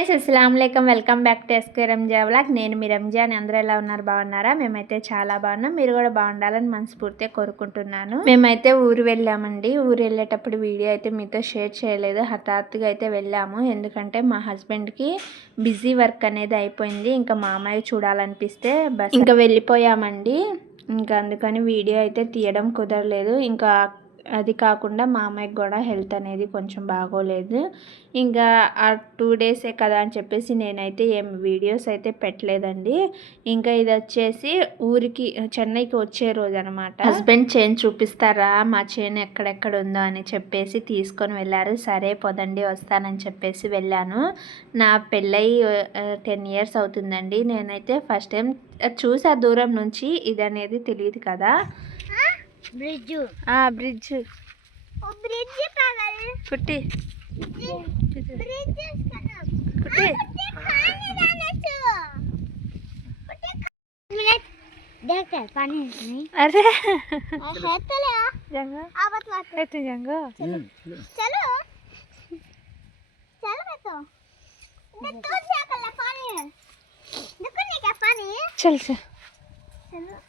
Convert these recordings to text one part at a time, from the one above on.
Friends అస్సలం welcome back to SK Ranja vlog. నేను మీ రంజాన్ అందరూ ఎలా ఉన్నారు? బాగున్నారా? మేమైతే చాలా బాగున్నాం. మీరు కూడా బాగుండాలని మనస్ఫూర్తిగా కోరుకుంటున్నాను. మేమైతే ఊరు వెళ్ళామండి. ఊరు వెళ్ళేటప్పుడు వీడియో అయితే మీతో షేర్ చేయలేదు. హఠాత్తుగా అయితే వెళ్ళాము. ఎందుకంటే మా హస్బెండ్కి బిజీ వర్క్ అనేది అయిపోయింది. ఇంకా మా అమ్మాయి చూడాలనిపిస్తే బస్ ఇంకా వెళ్ళిపోయామండి. ఇంకా అందుకని వీడియో అయితే తీయడం కుదరలేదు. ఇంకా అది కాకుండా మా అమ్మాయికి కూడా హెల్త్ అనేది కొంచెం బాగోలేదు. ఇంకా ఆ టూ డేసే కదా అని చెప్పేసి నేనైతే ఏం వీడియోస్ అయితే పెట్టలేదండి. ఇంకా ఇది వచ్చేసి ఊరికి చెన్నైకి వచ్చే రోజు అనమాట హస్బెండ్ చైన్ చూపిస్తారా? మా చైన్ ఎక్కడెక్కడ ఉందో అని చెప్పేసి తీసుకొని వెళ్ళారు. సరే పొదండి వస్తానని చెప్పేసి వెళ్ళాను. నా పెళ్ళయి టెన్ ఇయర్స్ అవుతుందండి. నేనైతే ఫస్ట్ టైం చూసా దూరం నుంచి ఇది అనేది తెలియదు కదా. బ్రిడ్జ్ ఆ బ్రిడ్జ్ బ్రిడ్జ్ పగల్ కుట్టి ब्रिज కుట్టి देख पानी नहीं अरे है तो ले जंगल आवत बात है तो जंगल चलो चलो मैं तो देख तो क्या कर ले पानी है देखो नहीं क्या पानी है चल चल चलो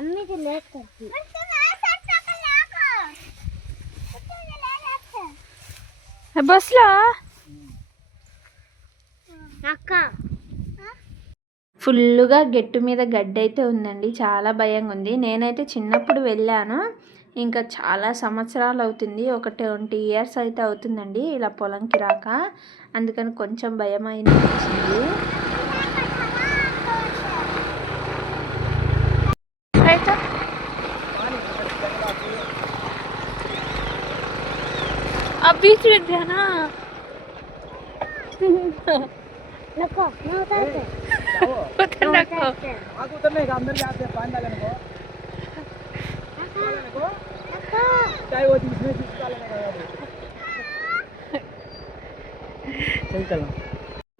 అమ్మిది లేకపోతే. ఫుల్గా గెట్టు మీద గడ్డి అయితే ఉందండి. చాలా భయంగా ఉంది. నేనైతే చిన్నప్పుడు వెళ్ళాను. ఇంకా చాలా సంవత్సరాలు అవుతుంది. ఒక ట్వంటీ ఇయర్స్ అయితే అవుతుందండి ఇలా పొలంకి రాక. అందుకని కొంచెం భయం అయింది ಆ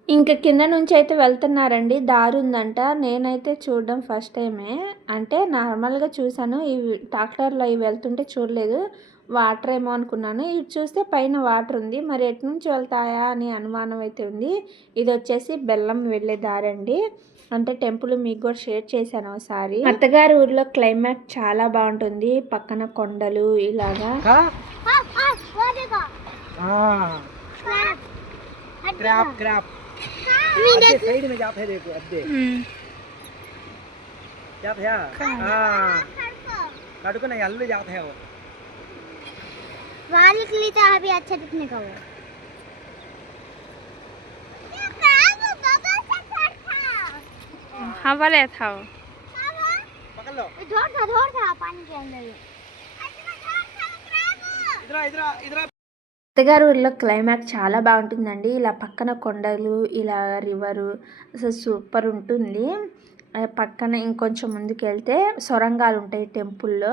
ఇంకా కింద నుంచి అయితే వెళ్తున్నారండి దారి ఉందంట. నేనైతే చూడడం ఫస్ట్ టైమే అంటే నార్మల్గా చూశాను ఇవి ట్రాక్టర్లో ఇవి వెళ్తుంటే చూడలేదు. వాటర్ ఏమో అనుకున్నాను ఇటు చూస్తే పైన వాటర్ ఉంది మరి ఎటు నుంచి వెళ్తాయా అని అనుమానం అయితే ఉంది ఇది వచ్చేసి బెల్లం వెళ్ళే దారి అండి అంటే టెంపుల్ మీకు కూడా షేర్ చేశాను ఒకసారి అత్తగారి ఊర్లో క్లైమేట్ చాలా బాగుంటుంది పక్కన కొండలు ఇలాగా हाँ हाँ हाँ वो देखो हाँ क्रैप क्रैप क्रैप मी अद्दे देख साइड में जाते हैं देखो अद्दे जाते हैं हाँ काटको नहीं अल्लू जाते हैं वो वाली के लिए तो अभी अच्छा दिखने का वो हवा ले था वो पकड़ लो धोर था धोर था पानी के अंदर ये। इधर इधर इधर అత్తగారు ఊర్లో క్లైమాక్స్ చాలా బాగుంటుందండి ఇలా పక్కన కొండలు ఇలా రివరు అసలు సూపర్ ఉంటుంది ఆ పక్కన ఇంకొంచెం ముందుకు వెళ్తే సొరంగాలు ఉంటాయి టెంపుల్లో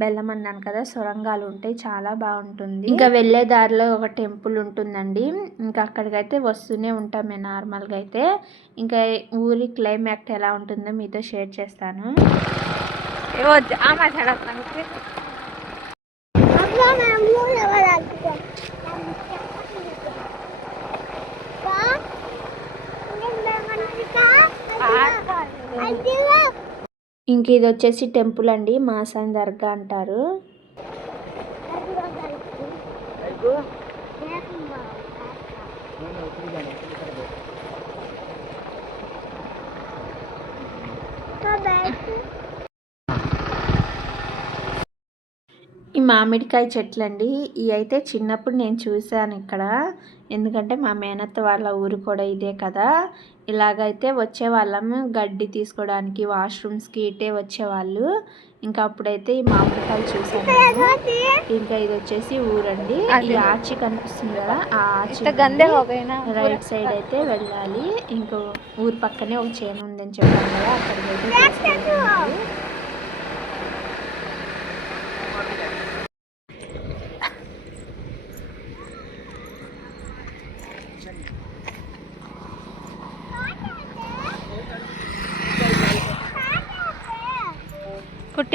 బెల్లం అన్నాను కదా సొరంగాలు ఉంటాయి చాలా బాగుంటుంది. ఇంకా వెళ్ళే దారిలో ఒక టెంపుల్ ఉంటుందండి. ఇంకా అక్కడికైతే వస్తూనే ఉంటాం మేము నార్మల్గా అయితే. ఇంకా ఊరి క్లైమాక్ట్ ఎలా ఉంటుందో మీతో షేర్ చేస్తాను. ఏవో ఇంక ఇది వచ్చేసి టెంపుల్ అండి మాసాని దర్గా అంటారు ఈ మామిడికాయ చెట్లండి. ఇవి అయితే చిన్నప్పుడు నేను చూశాను ఇక్కడ. ఎందుకంటే మా మేనత్త వాళ్ళ ఊరు కూడా ఇదే కదా. ఇలాగైతే వచ్చేవాళ్ళము గడ్డి తీసుకోవడానికి వాష్రూమ్స్కి ఇటే వచ్చేవాళ్ళు. ఇంకా అప్పుడైతే ఈ మామిడికాయలు చూసాను ఇంకా ఇది వచ్చేసి ఊరండి. ఈ ఆచి కనిపిస్తుంది కదా ఆ ఆచి రైట్ సైడ్ అయితే వెళ్ళాలి. ఇంకో ఊరు పక్కనే ఒక చేను ఉందని చెప్పాను కదా అక్కడికి అయితే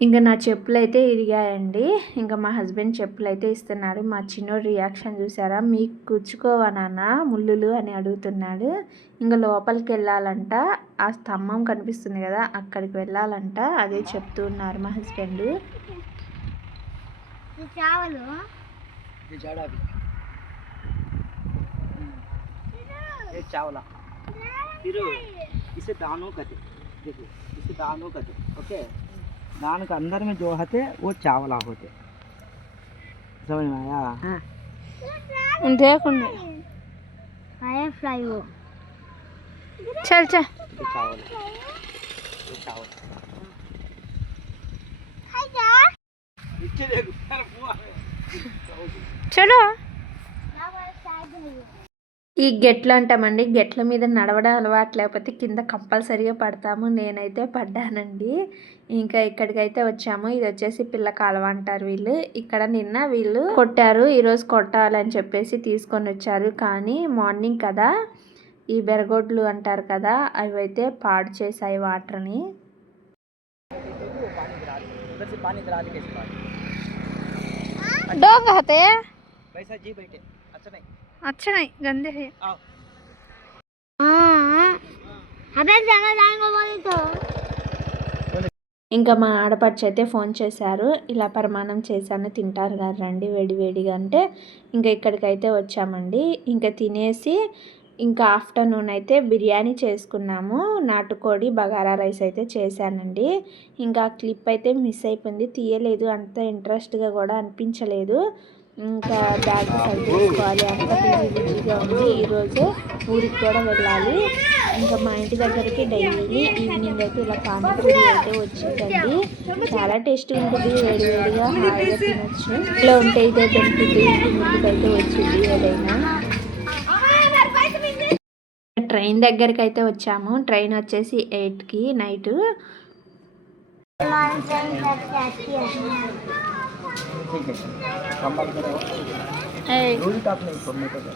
ఇంకా నా చెప్పులు అయితే ఇరిగాయండి. ఇంకా మా హస్బెండ్ చెప్పులు అయితే ఇస్తున్నాడు. మా చిన్నోడు రియాక్షన్ చూసారా? మీకు కూర్చుకోవా నాన్న ముళ్ళులు అని అడుగుతున్నాడు. ఇంకా లోపలికి వెళ్ళాలంట ఆ స్తంభం కనిపిస్తుంది కదా అక్కడికి వెళ్ళాలంట. అదే చెప్తూ ఉన్నారు మా హస్బెండ్. దాను దాను ఓకే? दानों कहते देखो इसे दानों कहते ओके दान के अंदर में जो होते वो चावला होते समझ में आया देख आए फ्लाई वो चल चल ये चावल ये चावल चलो ఈ గెట్లు అంటామండి. గెట్ల మీద నడవడం అలవాటు లేకపోతే కింద కంపల్సరీగా పడతాము. నేనైతే పడ్డానండి. ఇంకా ఇక్కడికైతే వచ్చాము. ఇది వచ్చేసి పిల్ల కాలువ అంటారు వీళ్ళు. ఇక్కడ నిన్న వీళ్ళు కొట్టారు. ఈరోజు కొట్టాలని చెప్పేసి తీసుకొని వచ్చారు. కానీ మార్నింగ్ కదా ఈ బెరగొడ్లు అంటారు కదా అవి అయితే పాడు చేశాయి వాటర్ని. జీ అచ్చనే पानी डॉग कहते हैं कैसा जी बैठे अच्छा नहीं अच्छा नहीं गंदे है आओ हमें जाना जाएंगे बोले तो ఇంకా మా ఆడపడుచు అయితే ఫోన్ చేశారు ఇలా పరిమాణం చేశాను తింటారు కదా రండి వేడి వేడిగా అంటే ఇంకా ఇక్కడికైతే వచ్చామండి ఇంకా తినేసి ఇంకా ఆఫ్టర్నూన్ అయితే బిర్యానీ చేసుకున్నాము నాటుకోడి బగారా రైస్ అయితే చేశానండి ఇంకా ఆ క్లిప్ అయితే మిస్ అయిపోయింది తీయలేదు అంత ఇంట్రెస్ట్గా కూడా అనిపించలేదు ఇంకా బ్యాగ్ సర్వ్ చేసుకోవాలి. అంత బిజీ బిజీగా ఉంది ఈరోజు ఊరికి కూడా వెళ్ళాలి. ఇంకా మా ఇంటి దగ్గరికి డైలీ ఈవినింగ్ అయితే ఇలా పానీపూరి అయితే వచ్చిందండి. చాలా టేస్టీగా ఉంటుంది. వేడి వేడిగా హాయిగా తినొచ్చు. ఇలా ఉంటే అయితే దొరుకుతుంది ఇంటికైతే వచ్చింది ఏదైనా. ట్రైన్ దగ్గరికి అయితే వచ్చాము. ట్రైన్ వచ్చేసి ఎయిట్కి నైట్. ठीक है कंबल करो रोज तो आप नहीं छोड़ने को दे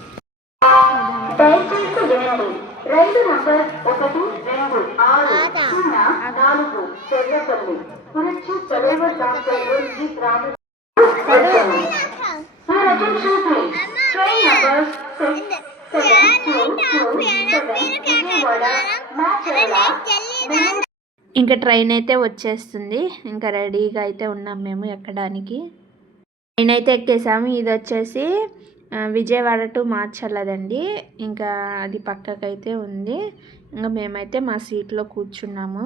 ఇంకా ట్రైన్ అయితే వచ్చేస్తుంది ఇంకా రెడీగా అయితే ఉన్నాం మేము ఎక్కడానికి అయితే ఎక్కేసాము. ఇది వచ్చేసి విజయవాడ టు మార్చల్లదండి ఇంకా అది పక్కకైతే ఉంది. ఇంకా మేమైతే మా సీట్లో కూర్చున్నాము.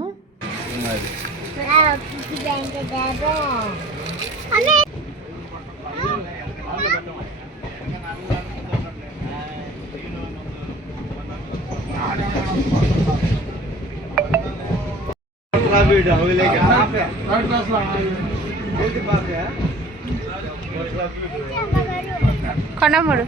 ખનામુર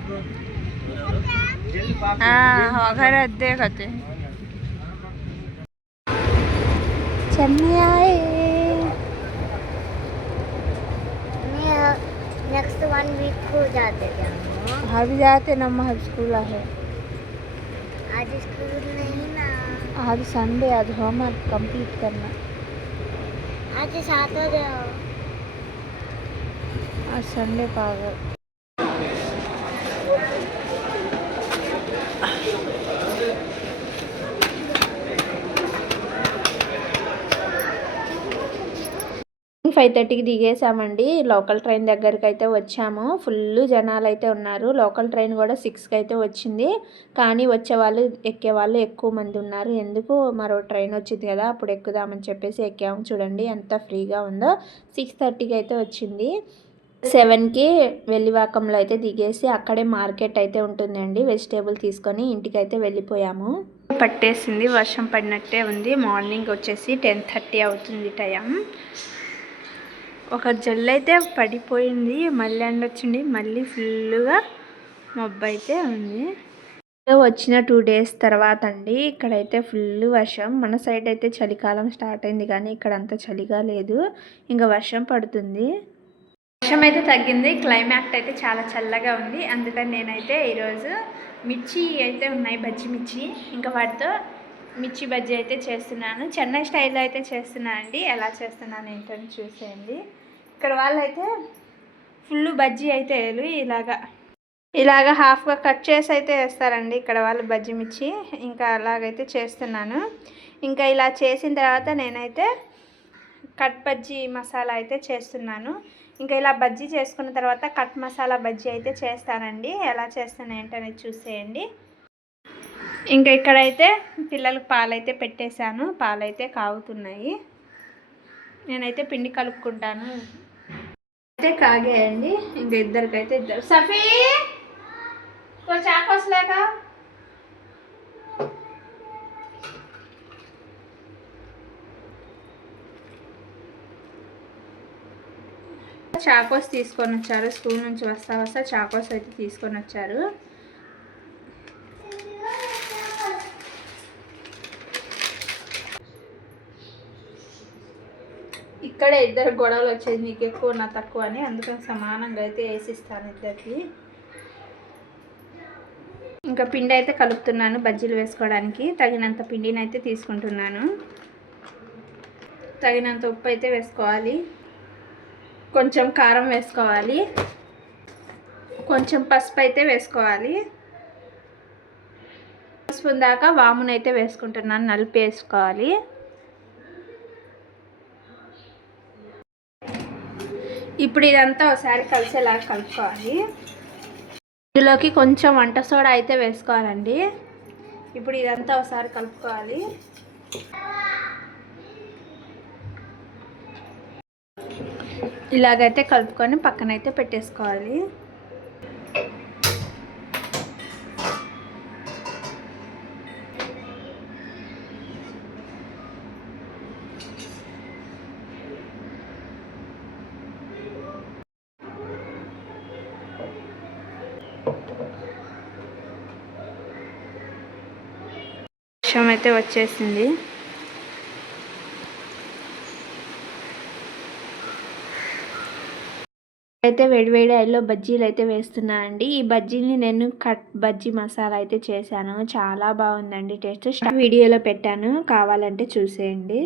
नेक्स्ट वन वीक को जाते हाँ भी जाते ना हम स्कूल आज स्कूल नहीं ना। आज संडे आज होमवर्क कंप्लीट करना। आज सात बजे సండే పావర్ ఫైవ్ థర్టీకి దిగేసామండి. లోకల్ ట్రైన్ దగ్గరికి అయితే వచ్చాము. ఫుల్ జనాలు అయితే ఉన్నారు. లోకల్ ట్రైన్ కూడా సిక్స్కి అయితే వచ్చింది. కానీ వచ్చేవాళ్ళు ఎక్కేవాళ్ళు ఎక్కువ మంది ఉన్నారు. ఎందుకు మరో ట్రైన్ వచ్చింది కదా అప్పుడు ఎక్కుదామని చెప్పేసి ఎక్కాము. చూడండి ఎంత ఫ్రీగా ఉందో. సిక్స్ థర్టీకి అయితే వచ్చింది. సెవెన్కి వెల్లివాకంలో అయితే దిగేసి అక్కడే మార్కెట్ అయితే ఉంటుందండి. వెజిటేబుల్ తీసుకొని ఇంటికి అయితే వెళ్ళిపోయాము. పట్టేసింది వర్షం పడినట్టే ఉంది. మార్నింగ్ వచ్చేసి టెన్ థర్టీ అవుతుంది టైం. ఒక జల్లు అయితే పడిపోయింది మళ్ళీ ఎండ వచ్చింది మళ్ళీ ఫుల్గా మబ్బు అయితే ఉంది. వచ్చిన టూ డేస్ తర్వాత అండి ఇక్కడైతే ఫుల్ వర్షం. మన సైడ్ అయితే చలికాలం స్టార్ట్ అయింది కానీ ఇక్కడ అంత చలిగా లేదు. ఇంకా వర్షం పడుతుంది. వర్షం అయితే తగ్గింది క్లైమాక్ట్ అయితే చాలా చల్లగా ఉంది. అందుకని నేనైతే ఈరోజు మిర్చి అయితే ఉన్నాయి బజ్జి మిర్చి. ఇంకా వాటితో మిర్చి బజ్జీ అయితే చేస్తున్నాను. చెన్నై స్టైల్లో అయితే చేస్తున్నాను అండి. ఎలా చేస్తున్నాను ఏంటని చూసేయండి. ఇక్కడ వాళ్ళైతే ఫుల్ బజ్జీ అయితే వేయరు ఇలాగా. ఇలాగ హాఫ్గా కట్ చేసి అయితే వేస్తారండి ఇక్కడ వాళ్ళు బజ్జి మిర్చి. ఇంకా అలాగైతే చేస్తున్నాను. ఇంకా ఇలా చేసిన తర్వాత నేనైతే కట్ బజ్జీ మసాలా అయితే చేస్తున్నాను. ఇంకా ఇలా బజ్జీ చేసుకున్న తర్వాత కట్ మసాలా బజ్జీ అయితే చేస్తానండి. ఎలా చేస్తాను ఏంటనేది చూసేయండి. ఇంకా ఇక్కడైతే పిల్లలకు పాలైతే పెట్టేశాను. పాలైతే కాగుతున్నాయి. నేనైతే పిండి కలుపుకుంటాను. అయితే కాగేయండి. ఇంకా ఇద్దరికైతే ఇద్దరు. సఫీ! చాకోసలేక చాకోస్ తీసుకొని వచ్చారు. స్కూల్ నుంచి వస్తా వస్తా చాకోస్ అయితే తీసుకొని వచ్చారు. ఇక్కడ ఇద్దరు గొడవలు వచ్చేది నీకు ఎక్కువ నా తక్కువ అని. అందుకని సమానంగా అయితే వేసిస్తాను ఇద్దరికి. ఇంకా పిండి అయితే కలుపుతున్నాను బజ్జీలు వేసుకోవడానికి. తగినంత పిండిని అయితే తీసుకుంటున్నాను. తగినంత ఉప్పు అయితే వేసుకోవాలి. కొంచెం కారం వేసుకోవాలి. కొంచెం పసుపు అయితే వేసుకోవాలి. పసుపు దాకా వామునైతే వేసుకుంటున్నాను నలిపి వేసుకోవాలి. ఇప్పుడు ఇదంతా ఒకసారి కలిసేలా కలుపుకోవాలి. ఇందులోకి కొంచెం వంట సోడా అయితే వేసుకోవాలండి. ఇప్పుడు ఇదంతా ఒకసారి కలుపుకోవాలి. ఇలాగైతే కలుపుకొని పక్కనైతే పెట్టేసుకోవాలి. అయితే వచ్చేసింది. అయితే వేడివేడి ఆయిల్లో బజ్జీలు అయితే వేస్తున్నానండి ఈ బజ్జీని నేను కట్ బజ్జీ మసాలా అయితే చేశాను. చాలా బాగుందండి టేస్ట్. వీడియోలో పెట్టాను. కావాలంటే చూసేయండి.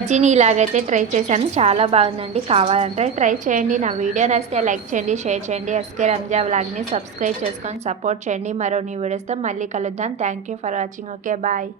బజ్జీని ఇలాగైతే ట్రై చేశాను. చాలా బాగుందండి. కావాలంటే ట్రై చేయండి. నా వీడియో నచ్చితే లైక్ చేయండి షేర్ చేయండి. ఎస్కే రంజా వ్లాగ్ని సబ్స్క్రైబ్ చేసుకొని సపోర్ట్ చేయండి. మరో నీ వీడియోస్తో మళ్ళీ కలుద్దాం. Thank for watching. Okay bye.